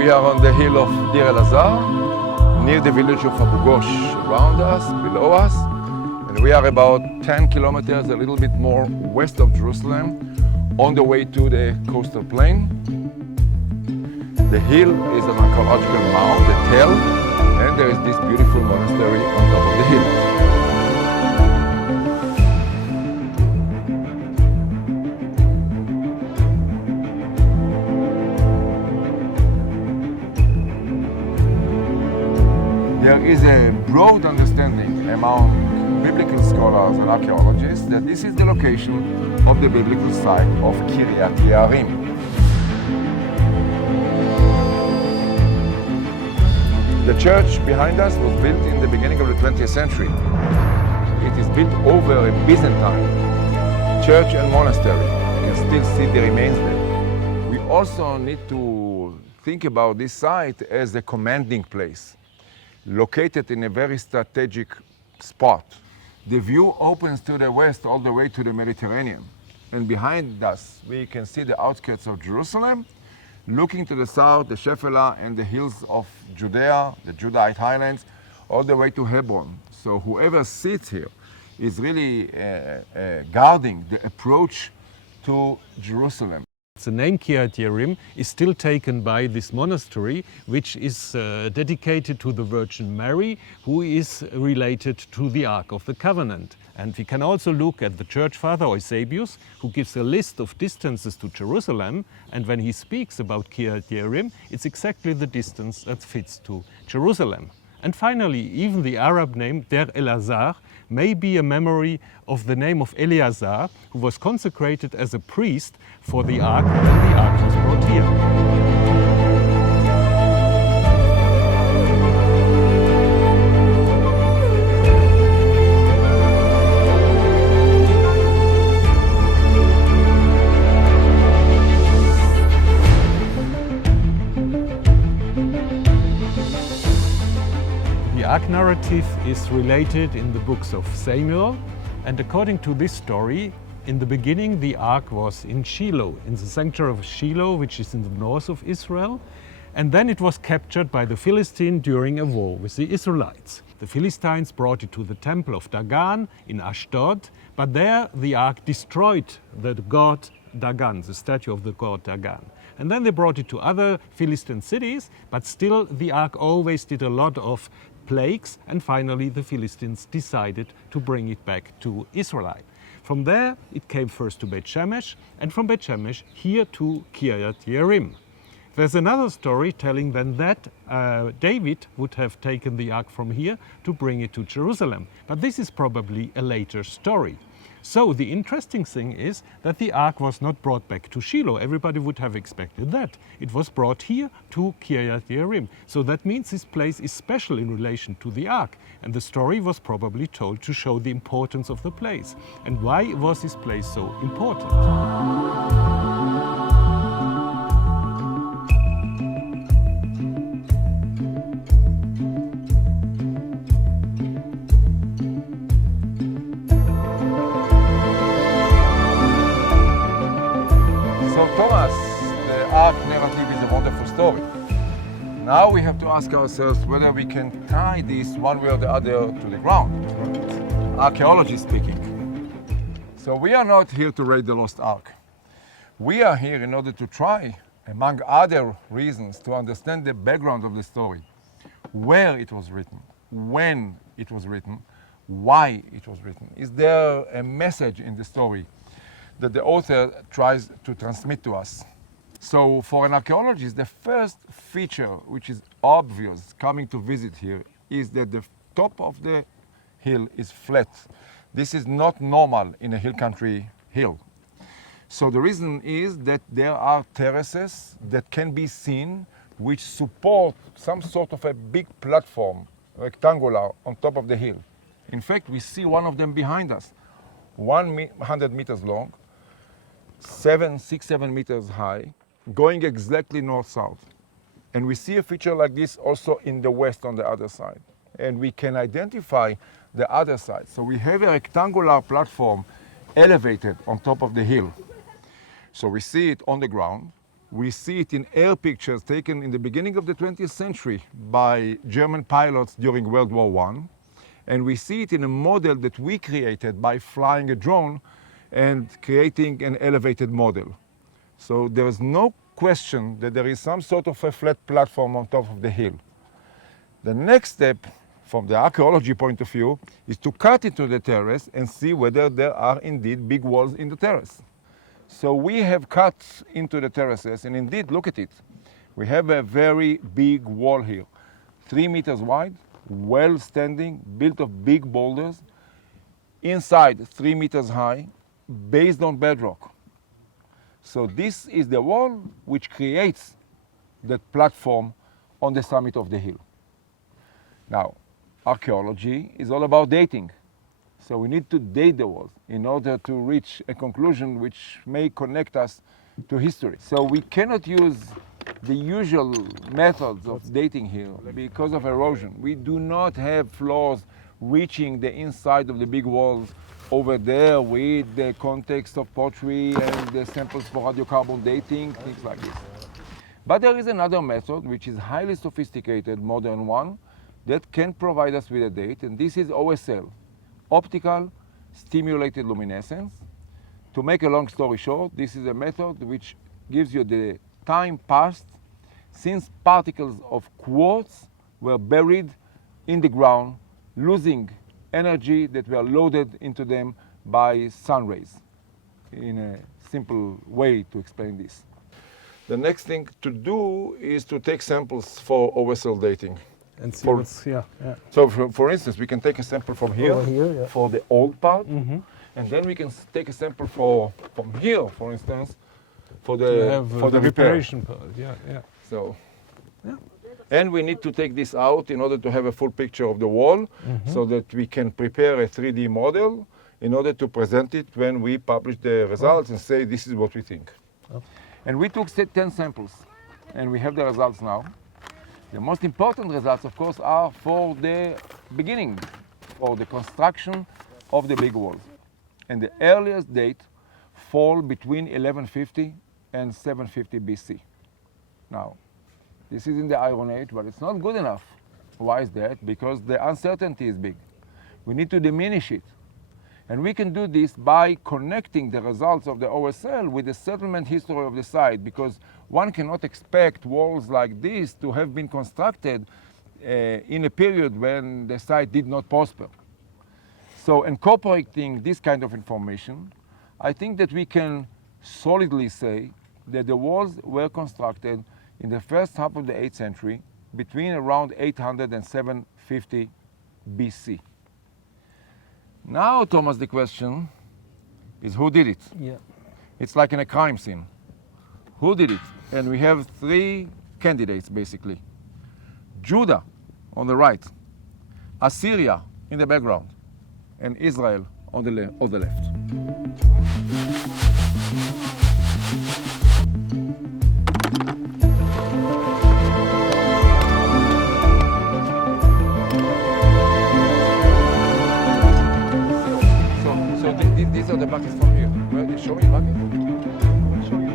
We are on the hill of Deir El-Azar, near the village of Abu Ghosh, around us, below us. And we are about 10 kilometers, a little bit more west of Jerusalem, on the way to the coastal plain. The hill is an archaeological mound, the Tell, and there is this beautiful monastery on top of the hill. There is a broad understanding among biblical scholars and archaeologists that this is the location of the biblical site of Kiriath-Jearim. The church behind us was built in the beginning of the 20th century. It is built over a Byzantine church and monastery. You can still see the remains there. We also need to think about this site as a commanding place, located in a very strategic spot. The view opens to the west all the way to the Mediterranean. And behind us, we can see the outskirts of Jerusalem. Looking to the south, the Shephelah and the hills of Judea, the Judahite highlands, all the way to Hebron. So whoever sits here is really guarding the approach to Jerusalem. The name Kiriath-Jearim is still taken by this monastery, which is dedicated to the Virgin Mary, who is related to the Ark of the Covenant. And we can also look at the church father Eusebius, who gives a list of distances to Jerusalem. And when he speaks about Kiriath-Jearim, it's exactly the distance that fits to Jerusalem. And finally, even the Arab name Deir El-Azar may be a memory of the name of Eleazar, who was consecrated as a priest for the Ark when the Ark was brought here. The Ark Narrative is related in the books of Samuel, and according to this story, in the beginning the Ark was in Shiloh, in the sanctuary of Shiloh, which is in the north of Israel, and then it was captured by the Philistines during a war with the Israelites. The Philistines brought it to the temple of Dagon in Ashdod, but there the Ark destroyed the god Dagon, the statue of the god Dagon. And then they brought it to other Philistine cities, but still the Ark always did a lot of plagues, and finally the Philistines decided to bring it back to Israel. From there it came first to Beit Shemesh, and from Beit Shemesh here to Kiriath-Jearim. There's another story telling then that David would have taken the Ark from here to bring it to Jerusalem, but this is probably a later story. So the interesting thing is that the Ark was not brought back to Shiloh. Everybody would have expected that. It was brought here to Kiriath-Jearim. So that means this place is special in relation to the Ark. And the story was probably told to show the importance of the place. And why was this place so important? Thomas, the Ark Narrative is a wonderful story. Now we have to ask ourselves whether we can tie this one way or the other to the ground. Archaeology speaking. So we are not here to raid the Lost Ark. We are here in order to try, among other reasons, to understand the background of the story. Where it was written, when it was written, why it was written. Is there a message in the story that the author tries to transmit to us? So for an archaeologist, the first feature which is obvious coming to visit here is that the top of the hill is flat. This is not normal in a hill country hill. So the reason is that there are terraces that can be seen which support some sort of a big platform, rectangular, on top of the hill. In fact, we see one of them behind us, 100 meters long, 6-7 meters high, going exactly north-south. And we see a feature like this also in the west on the other side. And we can identify the other side. So we have a rectangular platform elevated on top of the hill. So we see it on the ground. We see it in air pictures taken in the beginning of the 20th century by German pilots during World War I. And we see it in a model that we created by flying a drone and creating an elevated model. So there is no question that there is some sort of a flat platform on top of the hill. The next step, from the archaeology point of view, is to cut into the terrace and see whether there are indeed big walls in the terrace. So we have cut into the terraces, and indeed, look at it. We have a very big wall here, 3 meters wide, well standing, built of big boulders, inside 3 meters high, based on bedrock. So this is the wall which creates that platform on the summit of the hill. Now, archaeology is all about dating. So we need to date the walls in order to reach a conclusion which may connect us to history. So we cannot use the usual methods of dating here because of erosion. We do not have floors reaching the inside of the big walls over there with the context of pottery and the samples for radiocarbon dating, things like this. But there is another method which is highly sophisticated, modern one, that can provide us with a date, and this is OSL, optical stimulated luminescence. To make a long story short, this is a method which gives you the time passed since particles of quartz were buried in the ground, losing energy that were loaded into them by sun rays, in a simple way to explain this. The next thing to do is to take samples for OSL dating. And see what's, yeah. So for instance, we can take a sample from here, yeah. for the old part, and then we can take a sample from here, for instance, for the reparation part. Yeah. So, and we need to take this out in order to have a full picture of the wall, so that we can prepare a 3D model in order to present it when we publish the results and say this is what we think. And we took 10 samples, and we have the results now. The most important results, of course, are for the beginning, or the construction of the big walls. And the earliest date fall between 1150 and 750 BC. Now, this is in the Iron Age, but it's not good enough. Why is that? Because the uncertainty is big. We need to diminish it. And we can do this by connecting the results of the OSL with the settlement history of the site, because one cannot expect walls like this to have been constructed in a period when the site did not prosper. So incorporating this kind of information, I think that we can solidly say that the walls were constructed in the first half of the 8th century, between around 800 and 750 BC. Now, Thomas, the question is who did it? Yeah. It's like in a crime scene. Who did it? And we have 3 candidates, basically. Judah on the right, Assyria in the background, and Israel on the left. These are the buckets from here. Where you show me bucket? Show you.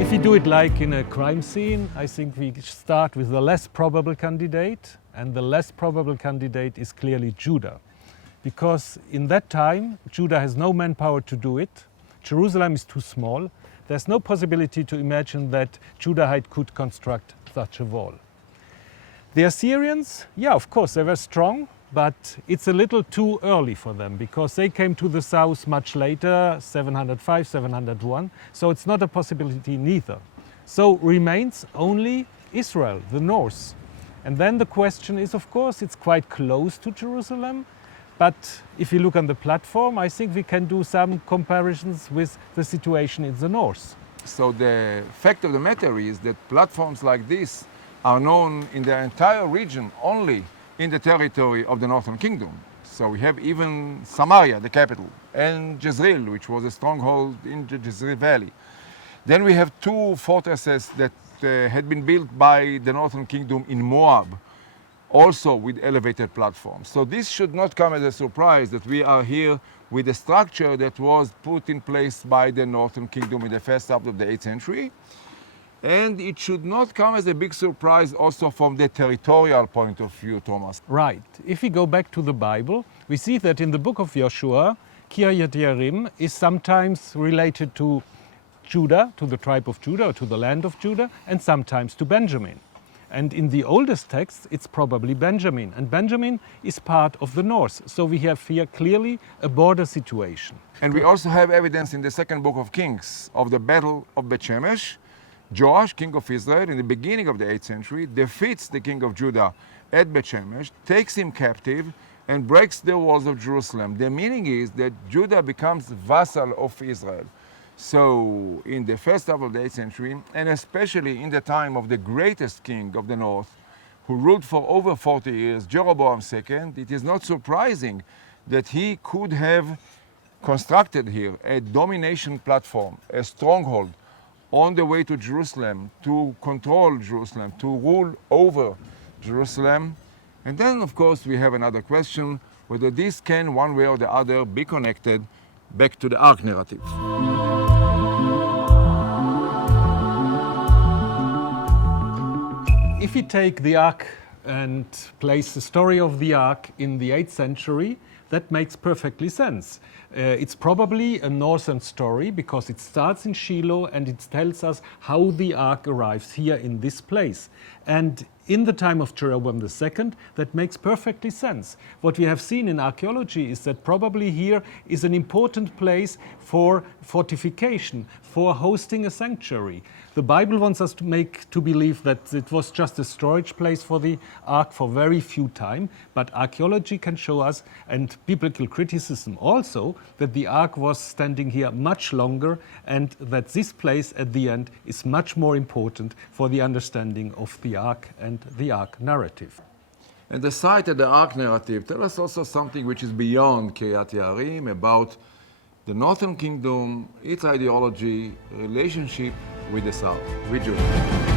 If you do it like in a crime scene, I think we start with the less probable candidate, and the less probable candidate is clearly Judah. Because in that time, Judah has no manpower to do it. Jerusalem is too small. There's no possibility to imagine that Judahite could construct such a wall. The Assyrians, yeah, of course, they were strong, but it's a little too early for them because they came to the south much later, 705, 701, so it's not a possibility neither. So remains only Israel, the north. And then the question is, of course, it's quite close to Jerusalem, but if you look on the platform, I think we can do some comparisons with the situation in the north. So the fact of the matter is that platforms like this are known in the entire region only in the territory of the Northern Kingdom. So we have even Samaria, the capital, and Jezreel, which was a stronghold in the Jezreel Valley. Then we have 2 fortresses that had been built by the Northern Kingdom in Moab, also with elevated platforms. So this should not come as a surprise that we are here with a structure that was put in place by the Northern Kingdom in the first half of the 8th century. And it should not come as a big surprise also from the territorial point of view, Thomas. Right. If we go back to the Bible, we see that in the book of Joshua, Kiriath-Jearim is sometimes related to Judah, to the tribe of Judah, or to the land of Judah, and sometimes to Benjamin. And in the oldest texts, it's probably Benjamin. And Benjamin is part of the north. So we have here clearly a border situation. And we also have evidence in the second book of Kings of the battle of Beth-Shemesh. Joash, king of Israel, in the beginning of the 8th century, defeats the king of Judah at Beth-Shemesh, takes him captive, and breaks the walls of Jerusalem. The meaning is that Judah becomes vassal of Israel. So in the first half of the 8th century, and especially in the time of the greatest king of the north, who ruled for over 40 years, Jeroboam II, it is not surprising that he could have constructed here a domination platform, a stronghold, on the way to Jerusalem, to control Jerusalem, to rule over Jerusalem. And then, of course, we have another question, whether this can, one way or the other, be connected back to the Ark narrative. If we take the Ark and place the story of the Ark in the 8th century, that makes perfectly sense. It's probably a northern story because it starts in Shiloh and it tells us how the Ark arrives here in this place. And in the time of Jeroboam II, that makes perfectly sense. What we have seen in archaeology is that probably here is an important place for fortification, for hosting a sanctuary. The Bible wants us to believe that it was just a storage place for the Ark for very few time, but archaeology can show us, and biblical criticism also, that the Ark was standing here much longer and that this place at the end is much more important for the understanding of the Ark and the Ark narrative. And the site at the Ark narrative tells us also something which is beyond Kiriath-Jearim, about the Northern Kingdom, its ideology, relationship with the South, with Judah.